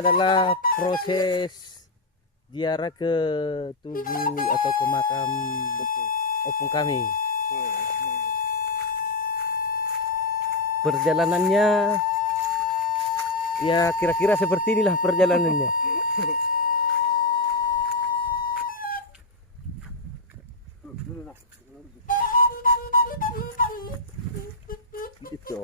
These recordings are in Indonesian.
adalah proses ziarah ke tugu atau ke makam opung kami. Perjalanannya ya kira-kira seperti inilah perjalanannya. Gitu.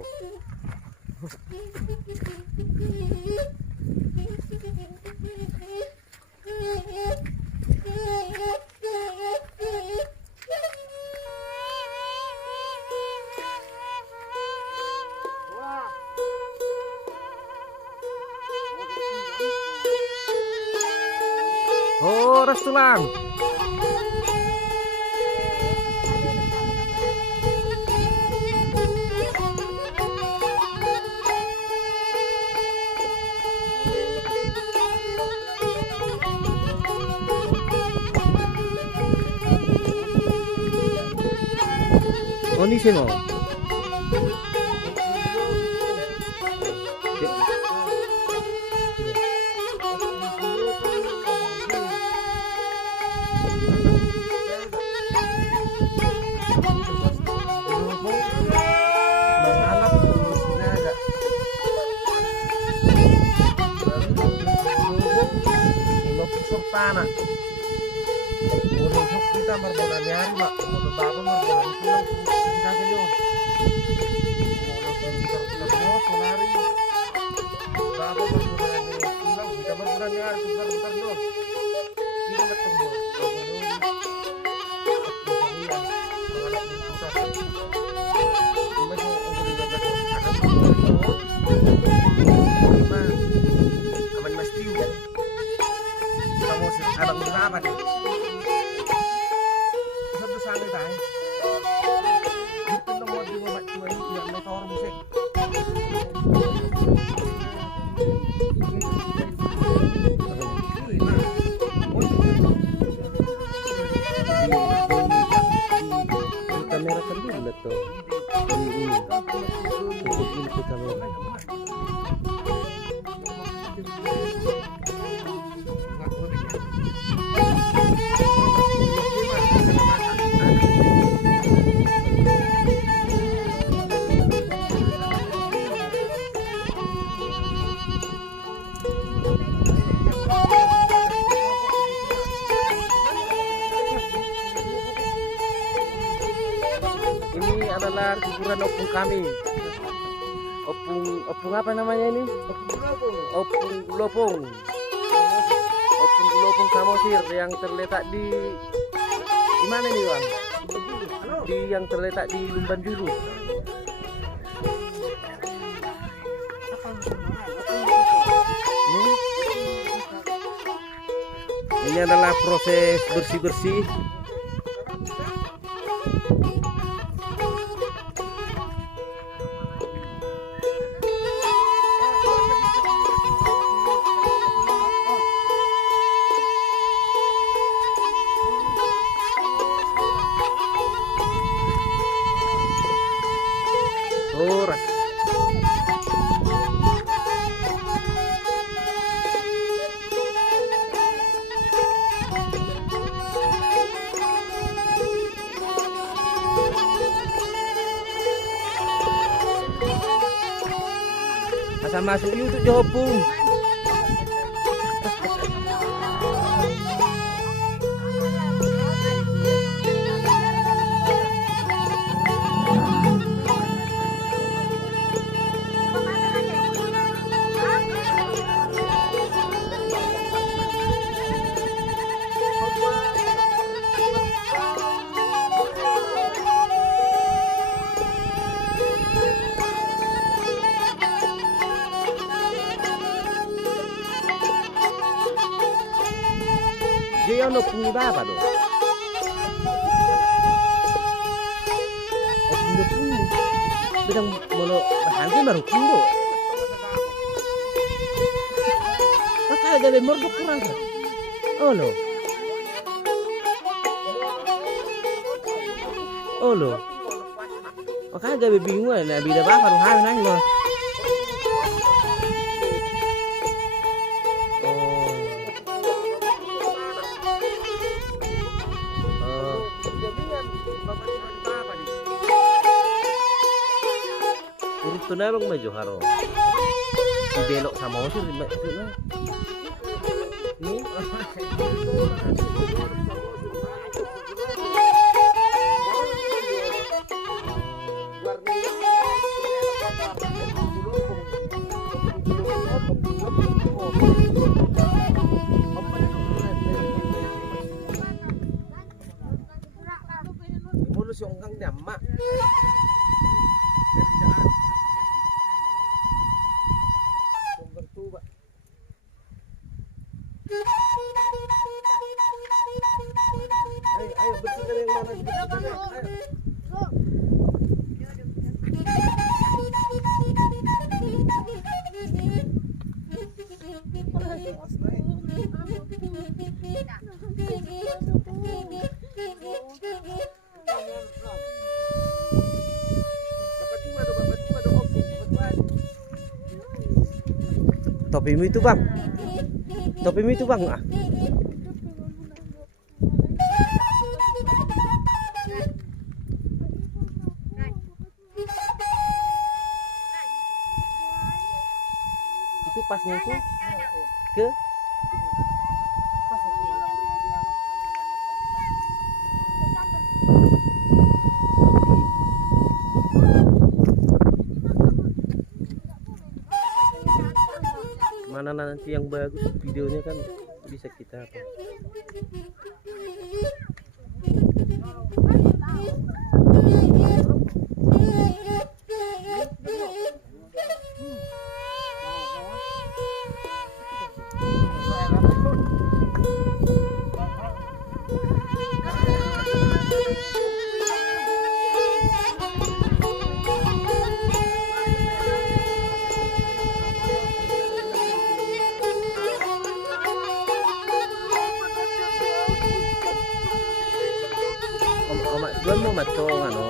Oh, Restulang. Oh, ini sih mau. Tanah. Untuk kita merbokan nyari, Pak. Untuk bapak merbokan pulang kita ke John. Kalau kita lari, bapak merbokan pulang kita merbokan nyari sebentar John. Kita ketemu. Abang berapa nih? Satu santai tay. Itu nomor di bawah cuma ini yang motor musik. Kamera kan dulu tuh. Ini kamera. Ini adalah kuburan opung kami. Opung apa namanya ini? Opung Gulopong. Opung Gulopong Samosir yang terletak di mana nih, Bang? Yang terletak di Lumban Juru. Ini adalah proses bersih-bersih. Horas. Asal masuk YouTube Jopung. Dia ono pungi bapa do. Pungi pungi. Bedang mono bahannya baru pungo. Maka ada mordok kurang kan? Oh lo. Oh lo. Maka ada bingung na bida bapa ru hawe nang mo. na bang medyo haro. Ibelok Samosir maksudnya. Hmm? Mulus yung kang nyama. Ayo bersihkan yang mana, bersihkan ya. Ayo. Topimu itu bang, topimu itu bang. Ah. Itu pasnya itu ke mana nanti yang bagus videonya kan bisa kita apa. Doon mo matong ano.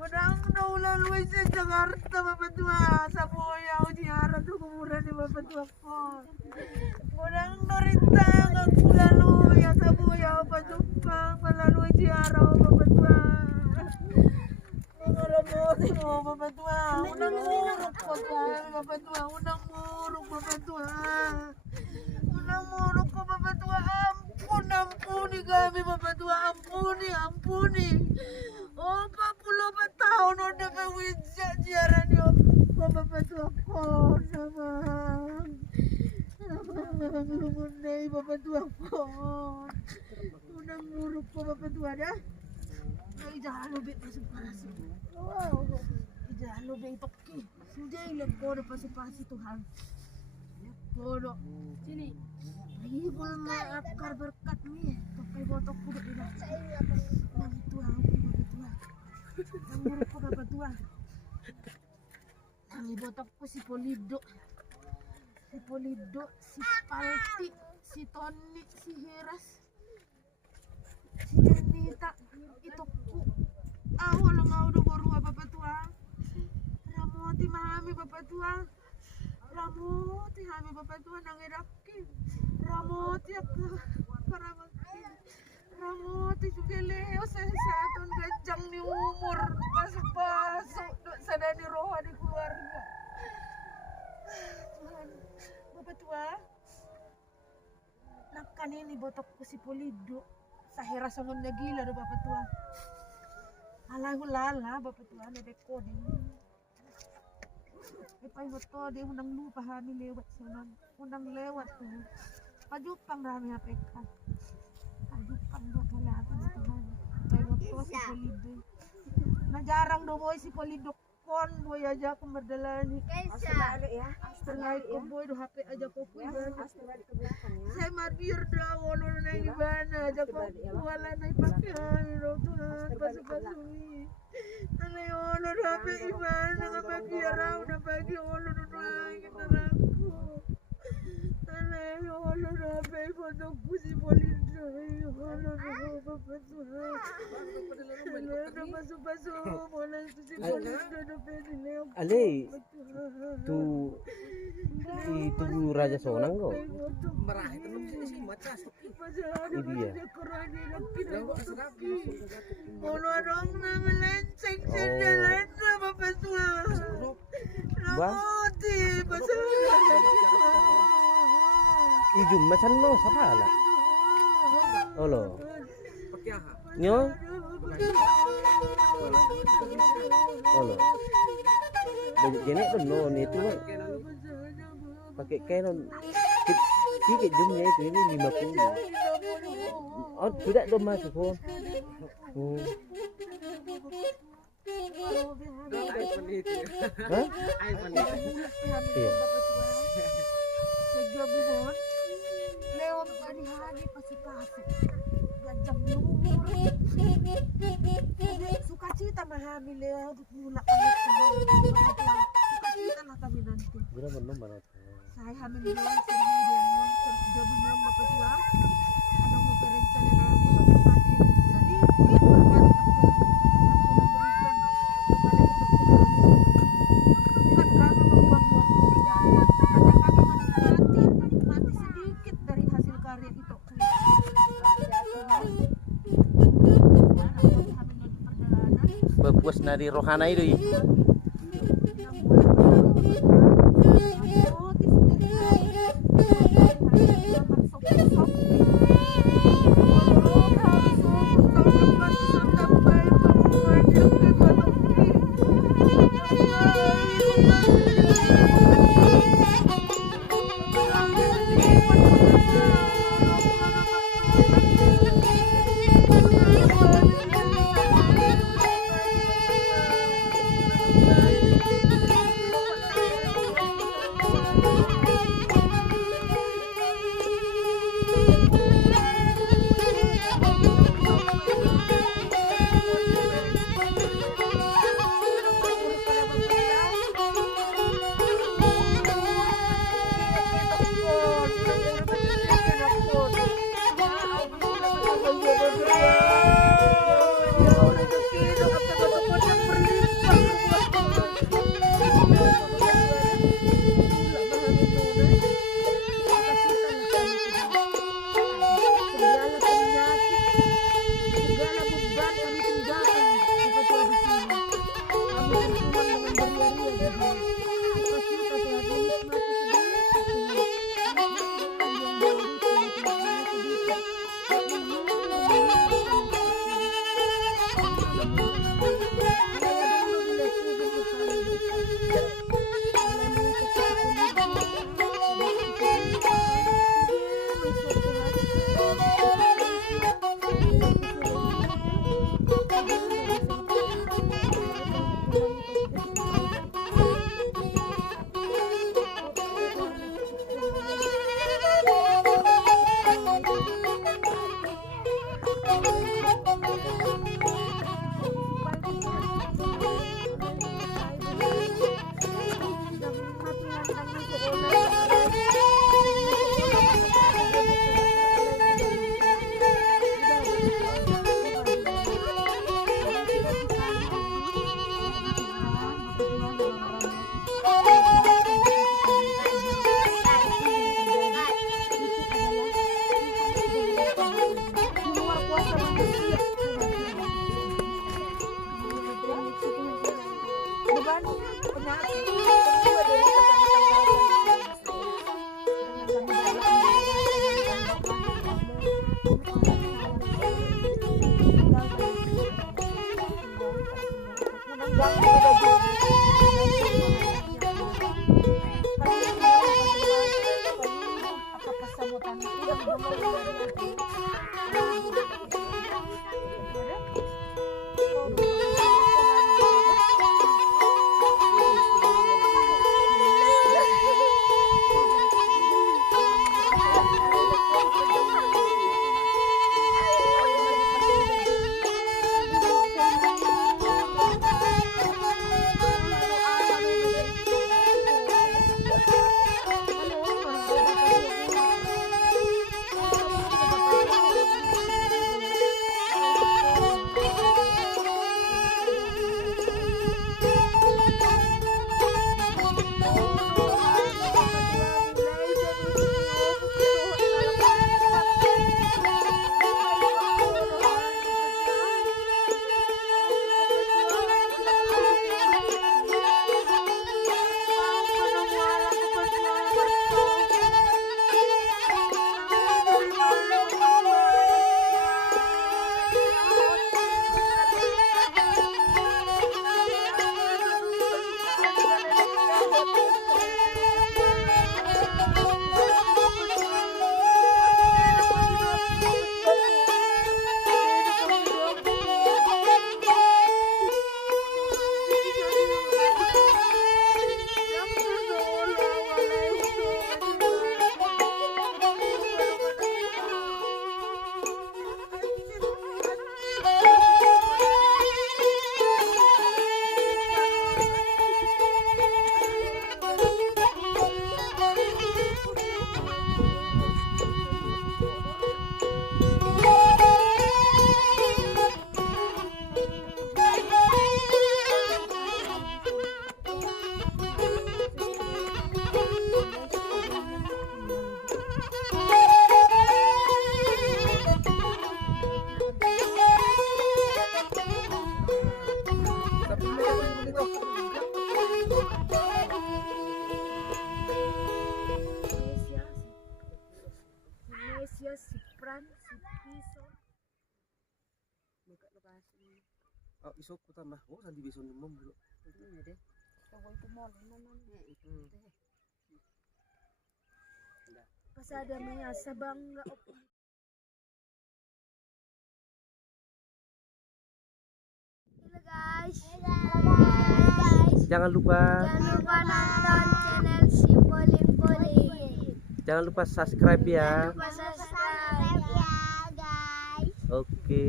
Wadang naulan luway sa Jakarta, mapatua. Sa buhay ako diharap na kumuran ni mapatua ko. Wadang norita, kagulaluy. Sa buhay ako patupang, malaluy diharap ako mapatua. Mga lamote mo, mapatua. Unang murok ko tayo, mapatua. Unang murok, mapatua. Unang murok ko, mapatua. Ampuni kami, mapatua. Ampuni. Oh, 40 tahun udah bewinjak siaran yo. Bapak tua ko naman. Lumunay bapak tua ko. Unang muruk ko bapak tua dah. Ay jalo be pasipasi. Wow. Jalo be toki. Sudah lego de pasipasi Tuhan. Lego. Sini. Ibul maafkar berkat nih. Pakai botok kudu ini. Nang Tuhan. Ang murok ko bapak tua. Ang ibotok ko si Polido. Si Palti, si Tony, si Heras, si Janita. Ito ko. Wala nga udah baru bapak tua. Ramoti mahami bapak tua. Ramoti hami bapak tua nangiraki. Ramoti ako para makin. Ramoti juga Leo saya satu gajang di umur pasok sana di roh di keluarga. Tuhan, bapak tua, nakan ini botok ko si Polido. Sa hera sa munda gila do bapak tua. Alahulala bapak tua na recording. Ipay mo to di unang lupa kami lewat sana. Unang lewat to. Pajupang rami hapekan. Pajupang do pala atin sa Tuhan. Ipay mo to si Polido. Najarang do boy si Polido. Kon boy aja ko merdalani. Setelah ko boy do HP aja ko puyan. Saya mabir daw wala na ibana aja ko wala na ipakyan do Tuhan pasu-pasui. Tanay wala do HP ibana nga mabiraw na pagi wala do kita rako. Tanay wala do HP foto ko si Polido. Wala do bapak Tuhan. Wala pasu-pasu wala si Polido. Ale, itu Raja Sonang kok. Marah itu sih macam Ini dia. Ono dong na melenceng jalan bapak tua. Ramoti pasal. Ijum macam no sapala. Olo. pakiaha. Nyo. Olo. Banyak jenek tuh non itu pakai kenon. Sedikit jumnya itu, ini 50. Oh, sudah dong masuk oh. Ay peniti. Hah? Ay peniti. Iya. Sejauh buhon, lewat hari-hari pasti-pasti. Gajah lumur. Suka cita mahami lewat mula kami tuhan. Suka cita lah kami nanti. Berapa nomor? Saya hamil doang sering dia mon sejauh buhon mapasua. Ano mo perencana na ako mati sedikit berkat aku memberikan kepada itu bukan kami membuat-buat hanya kami menikmati sedikit dari hasil karya itu Berpuas nari rohana itu. si Fran, si Piso. Buka lokasi. Oh, isok ko tambah. Oh, sandi bison ni mom. Ini deh. Tawag ko mo naman. Udah. Pasada mga sa bangga. Hello guys. Jangan lupa Jangan lupa nonton channel si Polin Polin. jangan lupa subscribe ya. Jangan lupa subscribe ya guys. Oke.